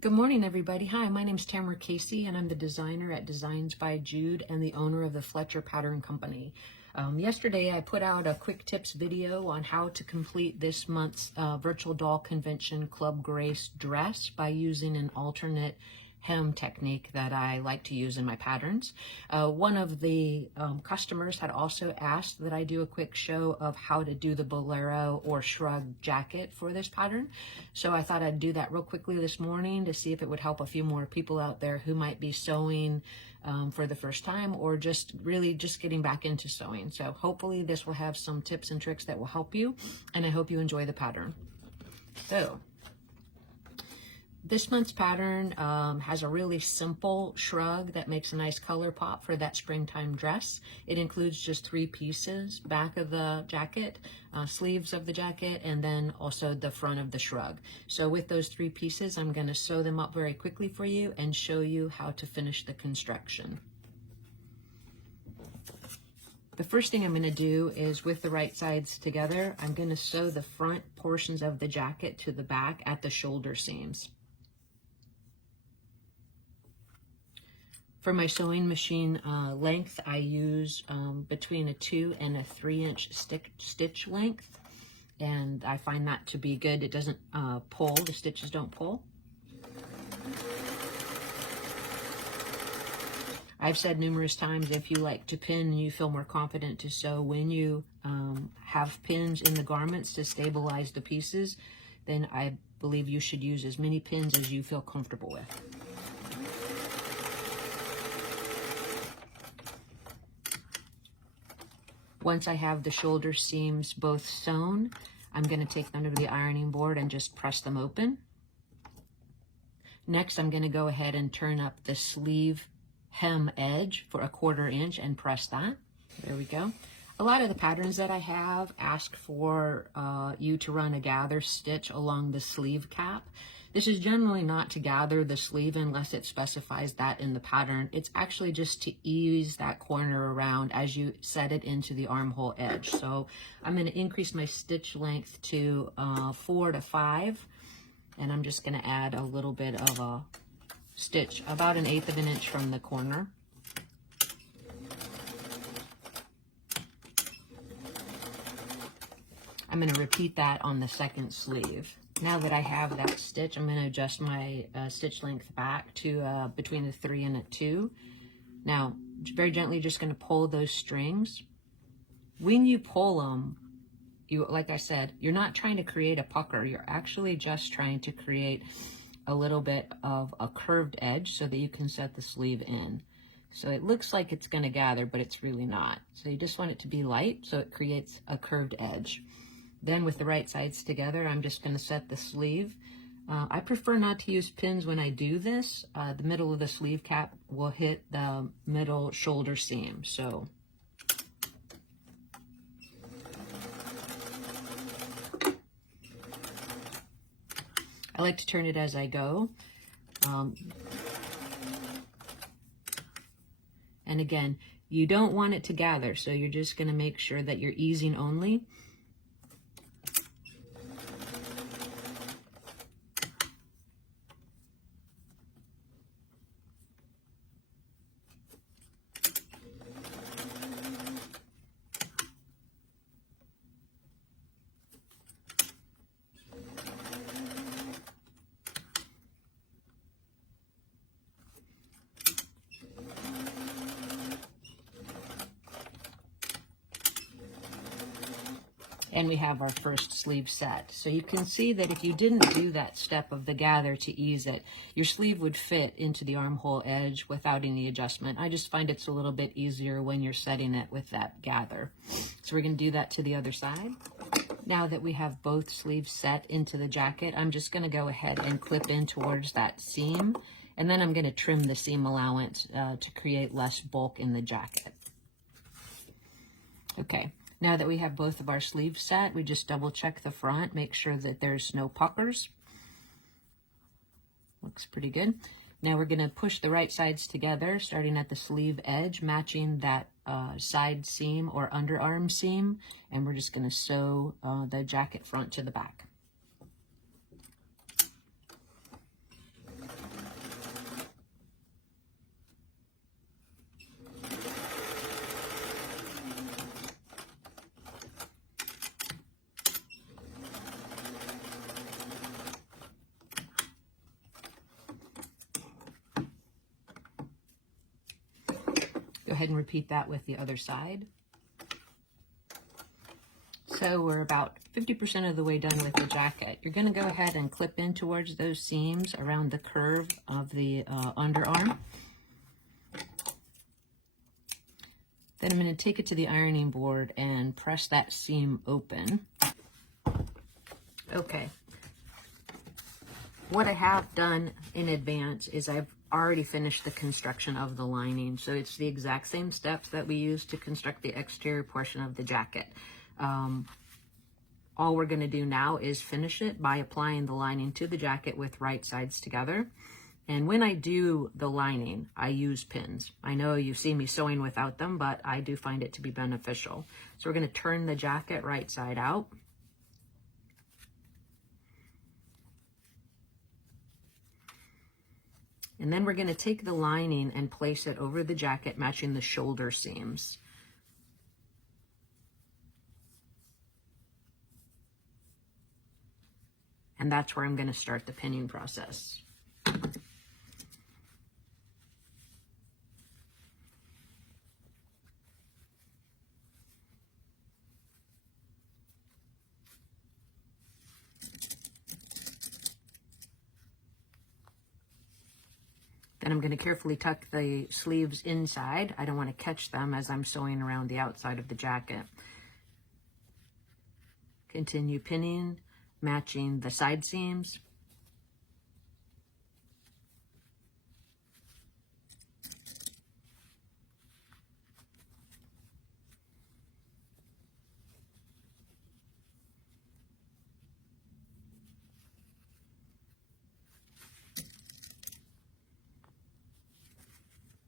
Good morning, everybody. Hi, my name is Tamara Casey, and I'm the designer at Designs by Jude and the owner of the Fletcher Pattern Company. Yesterday, I put out a quick tips video on how to complete this month's Virtual Doll Convention Club Grace dress by using an alternate hem technique that I like to use in my patterns. One of the customers had also asked that I do a quick show of how to do the bolero or shrug jacket for this pattern. So I thought I'd do that real quickly this morning to see if it would help a few more people out there who might be sewing for the first time or just getting back into sewing. So hopefully this will have some tips and tricks that will help you, and I hope you enjoy the pattern. So this month's pattern has a really simple shrug that makes a nice color pop for that springtime dress. It includes just 3 pieces: back of the jacket, sleeves of the jacket, and then also the front of the shrug. So with those 3 pieces, I'm going to sew them up very quickly for you and show you how to finish the construction. The first thing I'm going to do is, with the right sides together, I'm going to sew the front portions of the jacket to the back at the shoulder seams. For my sewing machine length, I use between a 2 and a 3-inch stitch length, and I find that to be good. It doesn't pull, the stitches don't pull. I've said numerous times, if you like to pin and you feel more confident to sew when you have pins in the garments to stabilize the pieces, then I believe you should use as many pins as you feel comfortable with. Once I have the shoulder seams both sewn, I'm going to take them to the ironing board and just press them open. Next, I'm going to go ahead and turn up the sleeve hem edge for a 1/4 inch and press that. There we go. A lot of the patterns that I have ask for you to run a gather stitch along the sleeve cap. This is generally not to gather the sleeve unless it specifies that in the pattern. It's actually just to ease that corner around as you set it into the armhole edge. So I'm going to increase my stitch length to 4 to 5, and I'm just going to add a little bit of a stitch, about 1/8 of an inch from the corner. I'm going to repeat that on the second sleeve. Now that I have that stitch, I'm going to adjust my stitch length back to between a 3 and a 2. Now, very gently, just going to pull those strings. When you pull them, like I said, you're not trying to create a pucker. You're actually just trying to create a little bit of a curved edge so that you can set the sleeve in. So it looks like it's going to gather, but it's really not. So you just want it to be light so it creates a curved edge. Then with the right sides together, I'm just going to set the sleeve. I prefer not to use pins when I do this. The middle of the sleeve cap will hit the middle shoulder seam. So I like to turn it as I go. And again, you don't want it to gather, so you're just going to make sure that you're easing only. And we have our first sleeve set. So you can see that if you didn't do that step of the gather to ease it, your sleeve would fit into the armhole edge without any adjustment. I just find it's a little bit easier when you're setting it with that gather. So we're going to do that to the other side. Now that we have both sleeves set into the jacket, I'm just going to go ahead and clip in towards that seam, and then I'm going to trim the seam allowance to create less bulk in the jacket. Okay. Now that we have both of our sleeves set, we just double check the front, make sure that there's no puckers. Looks pretty good. Now we're going to push the right sides together, starting at the sleeve edge, matching that side seam or underarm seam, and we're just going to sew the jacket front to the back. ahead and repeat that with the other side. So we're about 50% of the way done with the jacket. You're going to go ahead and clip in towards those seams around the curve of the underarm. Then I'm going to take it to the ironing board and press that seam open. Okay. What I have done in advance is I've already finished the construction of the lining. So it's the exact same steps that we used to construct the exterior portion of the jacket. All we're going to do now is finish it by applying the lining to the jacket with right sides together. And when I do the lining, I use pins. I know you see me sewing without them, but I do find it to be beneficial. So we're going to turn the jacket right side out. And then we're going to take the lining and place it over the jacket, matching the shoulder seams. And that's where I'm going to start the pinning process. Then I'm going to carefully tuck the sleeves inside. I don't want to catch them as I'm sewing around the outside of the jacket. Continue pinning, matching the side seams.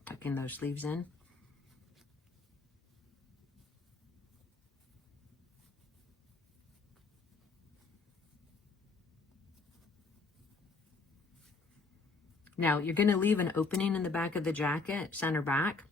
Tucking those sleeves in. Now you're going to leave an opening in the back of the jacket, center back,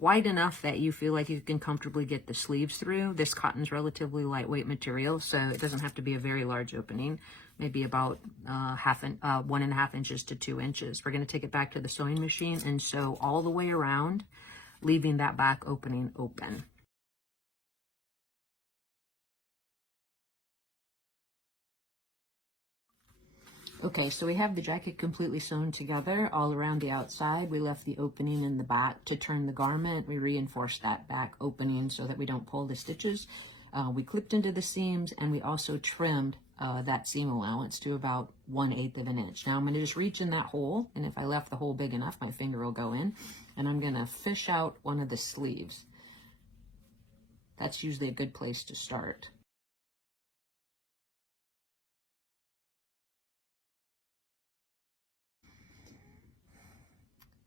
wide enough that you feel like you can comfortably get the sleeves through. This cotton's relatively lightweight material, so it doesn't have to be a very large opening, maybe about 1.5 inches to 2 inches. We're going to take it back to the sewing machine and sew all the way around, leaving that back opening open. Okay, so we have the jacket completely sewn together all around the outside. We left the opening in the back to turn the garment. We reinforced that back opening so that we don't pull the stitches. We clipped into the seams, and we also trimmed that seam allowance to about 1/8 of an inch. Now I'm going to just reach in that hole, and if I left the hole big enough, my finger will go in, and I'm going to fish out one of the sleeves. That's usually a good place to start.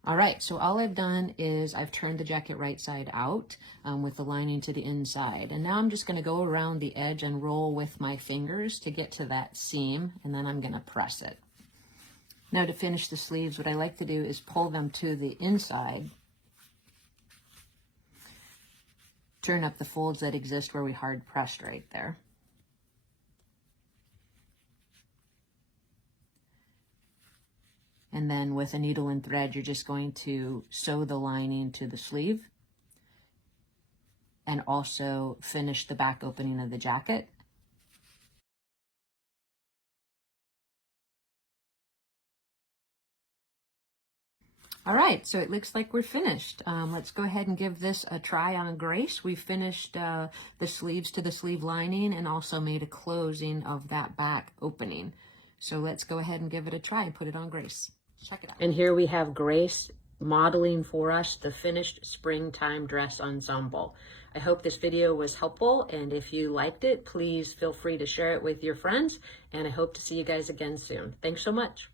All right, so all I've done is I've turned the jacket right side out with the lining to the inside. And now I'm just gonna go around the edge and roll with my fingers to get to that seam, and then I'm gonna press it. Now to finish the sleeves, what I like to do is pull them to the inside, turn up the folds that exist where we hard pressed right there. And then with a needle and thread, you're just going to sew the lining to the sleeve and also finish the back opening of the jacket. All right, so it looks like we're finished. Let's go ahead and give this a try on Grace. We finished the sleeves to the sleeve lining and also made a closing of that back opening. So let's go ahead and give it a try and put it on Grace. Check it out. And here we have Grace modeling for us the finished springtime dress ensemble. I hope this video was helpful, and if you liked it, please feel free to share it with your friends, and I hope to see you guys again soon. Thanks so much.